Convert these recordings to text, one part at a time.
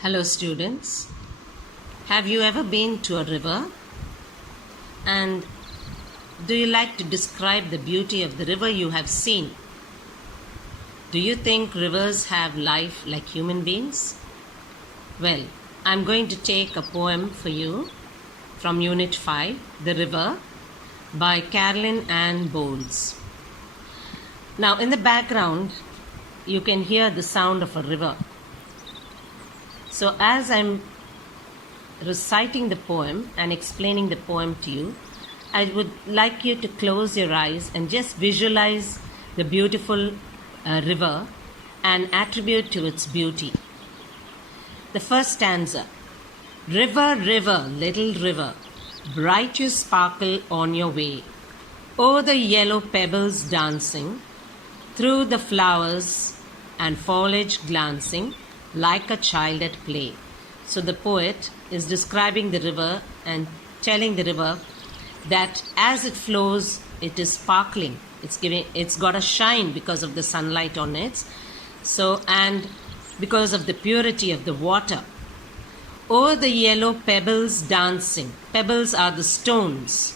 Hello students, have you ever been to a river? And do you like to describe the beauty of the river you have seen? Do you think rivers have life like human beings? Well, I'm going to take a poem for you from Unit 5, The River, by Carolyn Ann Bowles. Now in the background, you can hear the sound of a river. So as I'm reciting the poem and explaining the poem to you, I would like you to close your eyes and just visualize the beautiful river and attribute to its beauty. The first stanza: River, river, little river, bright you sparkle on your way, o'er the yellow pebbles dancing, through the flowers and foliage glancing, like a child at play. So the poet is describing the river and telling the river that as it flows, it is sparkling. It's got a shine because of the sunlight on it. So, and because of the purity of the water. O'er the yellow pebbles dancing. Pebbles are the stones.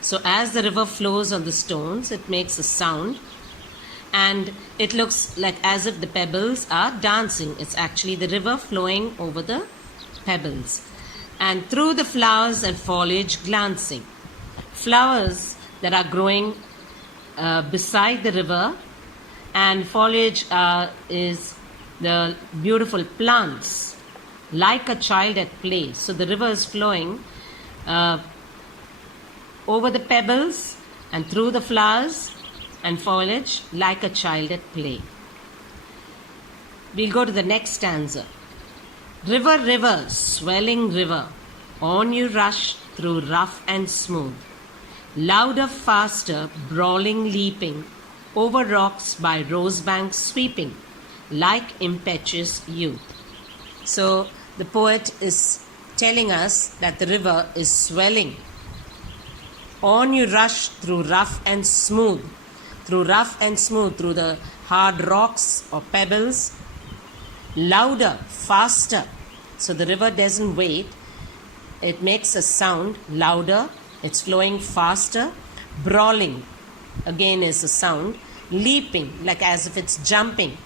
So as the river flows on the stones, it makes a sound. And it looks like as if the pebbles are dancing. It's actually the river flowing over the pebbles. And through the flowers and foliage glancing. Flowers that are growing beside the river, and foliage is the beautiful plants, like a child at play. So the river is flowing over the pebbles and through the flowers and foliage like a child at play. We'll go to the next stanza. River, river, swelling river, on you rush through rough and smooth, louder, faster, brawling, leaping, over rocks by rosebanks sweeping, like impetuous youth. So the poet is telling us that the river is swelling. On you rush through rough and smooth, through the hard rocks or pebbles, louder, faster. So the river doesn't wait. It makes a sound louder. It's flowing faster. Brawling, again, is a sound. Leaping, like as if it's jumping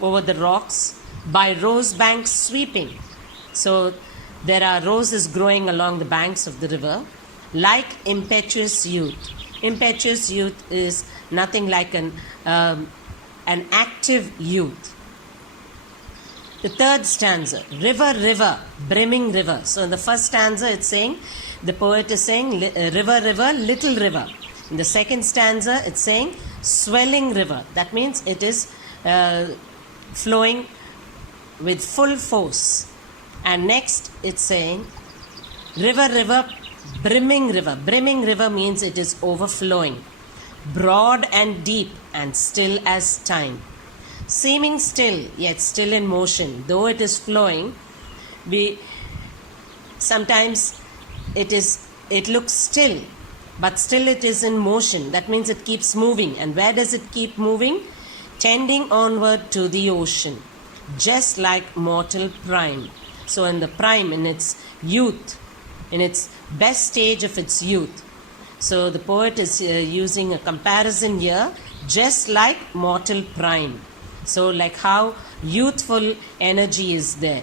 over the rocks. By rose banks sweeping. So there are roses growing along the banks of the river. Like impetuous youth. Impetuous youth is nothing like an active youth. The third stanza, river, river, brimming river. So in the first stanza, it's saying, the poet is saying, river, river, little river. In the second stanza, it's saying, swelling river. That means it is flowing with full force. And next, it's saying, river, river, brimming river. Brimming river means it is overflowing. Broad and deep and still as time. Seeming still, yet still in motion. Though it is flowing, sometimes it looks still, but still it is in motion. That means it keeps moving. And where does it keep moving? Tending onward to the ocean, just like mortal prime. So in the prime, in its youth, in its best stage of its youth. So the poet is using a comparison here, just like mortal prime. So like how youthful energy is there.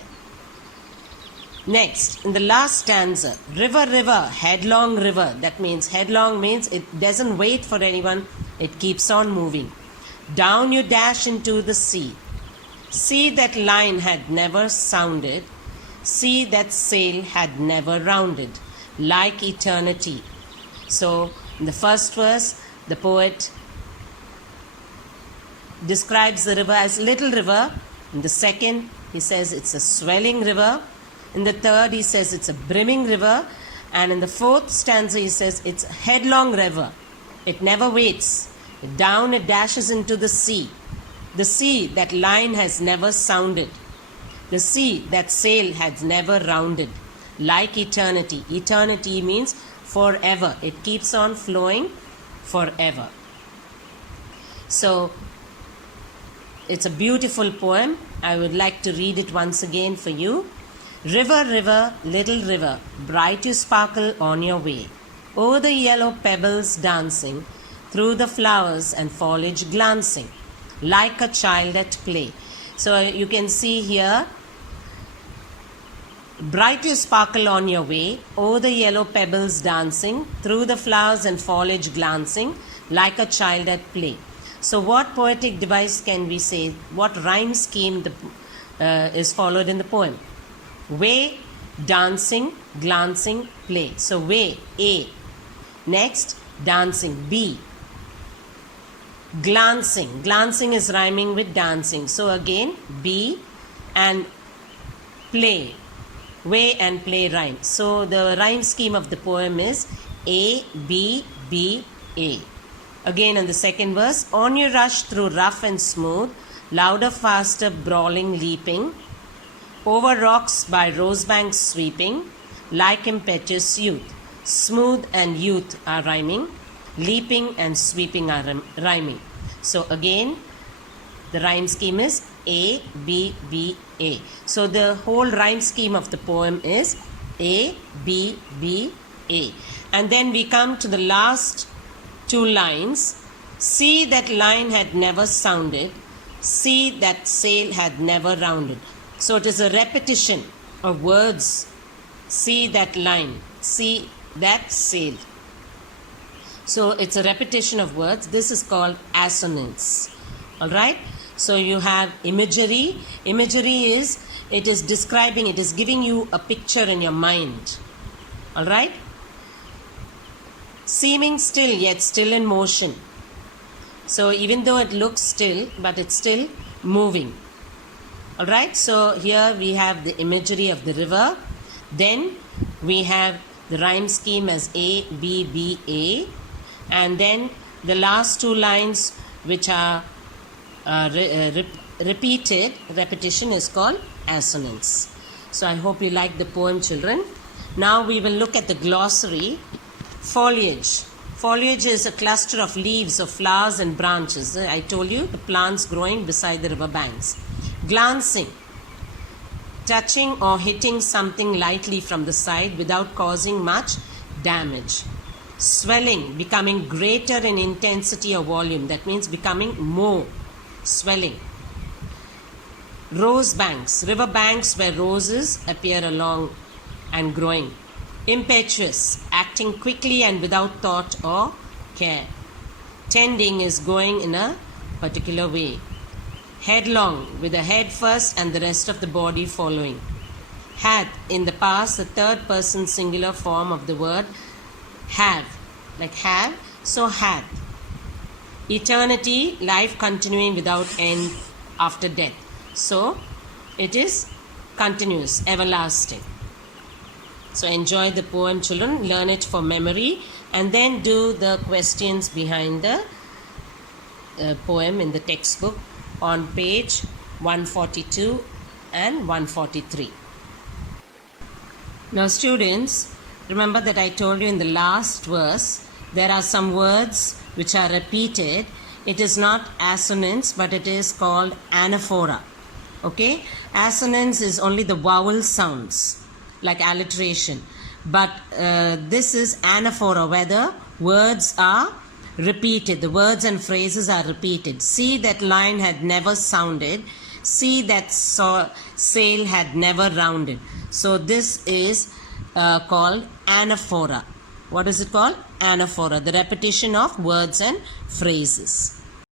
Next, in the last stanza, river, river, headlong river. That means headlong means it doesn't wait for anyone. It keeps on moving. Down you dash into the sea. Sea that line had never sounded. Sea that sail had never rounded. Like eternity. So in the first verse, the poet describes the river as little river. In the second, he says it's a swelling river. In the third, he says it's a brimming river. And in the fourth stanza, he says it's a headlong river. It never waits. Down it dashes into the sea. The sea that line has never sounded. The sea that sail has never rounded. Like eternity. Eternity means forever. It keeps on flowing forever. So it's a beautiful poem. I would like to read it once again for you. River, river, little river, bright you sparkle on your way, o'er the yellow pebbles dancing, through the flowers and foliage glancing, like a child at play. So you can see here, bright you sparkle on your way, o'er the yellow pebbles dancing, through the flowers and foliage glancing, like a child at play. So what poetic device can we say? What rhyme scheme is followed in the poem? Way, dancing, glancing, play. So way, A. Next, dancing, B. Glancing. Glancing is rhyming with dancing. So again, B and play. Way and play rhyme. So the rhyme scheme of the poem is A, B, B, A. Again in the second verse, on you rush through rough and smooth, louder, faster, brawling, leaping, over rocks by rosebanks sweeping, like impetuous youth. Smooth and youth are rhyming, leaping and sweeping are rhyming. So again, the rhyme scheme is A, B, B, A. So the whole rhyme scheme of the poem is A, B, B, A. And then we come to the last two lines. See that line had never sounded, see that sail had never rounded. So it is a repetition of words. See that line, see that sail. So it's a repetition of words. This is called assonance. Alright? So you have imagery. Imagery is, it is describing, it is giving you a picture in your mind. Alright? Seeming still, yet still in motion. So even though it looks still, but it's still moving. Alright, so here we have the imagery of the river. Then we have the rhyme scheme as A, B, B, A. And then the last two lines which are repeated, repetition is called assonance. So I hope you like the poem, children. Now we will look at the glossary. Foliage. Foliage is a cluster of leaves of flowers and branches. I told you, the plants growing beside the river banks. Glancing, touching or hitting something lightly from the side without causing much damage. Swelling, becoming greater in intensity or volume. That means becoming more. Swelling. Rose banks, river banks where roses appear along and growing. Impetuous, acting quickly and without thought or care. Tending is going in a particular way. Headlong, with the head first and the rest of the body following. Had, in the past, the third person singular form of the word have, like have, so had. Eternity, life continuing without end after death. So, it is continuous, everlasting. So, enjoy the poem, children, learn it for memory, and then do the questions behind the poem in the textbook on page 142 and 143. Now students, remember that I told you in the last verse, there are some words which are repeated. It is not assonance, but it is called anaphora. Okay? Assonance is only the vowel sounds, like alliteration. But this is anaphora, where the words are repeated. The words and phrases are repeated. See that line had never sounded. See that sail had never rounded. So this is called anaphora. What is it called? Anaphora. The repetition of words and phrases.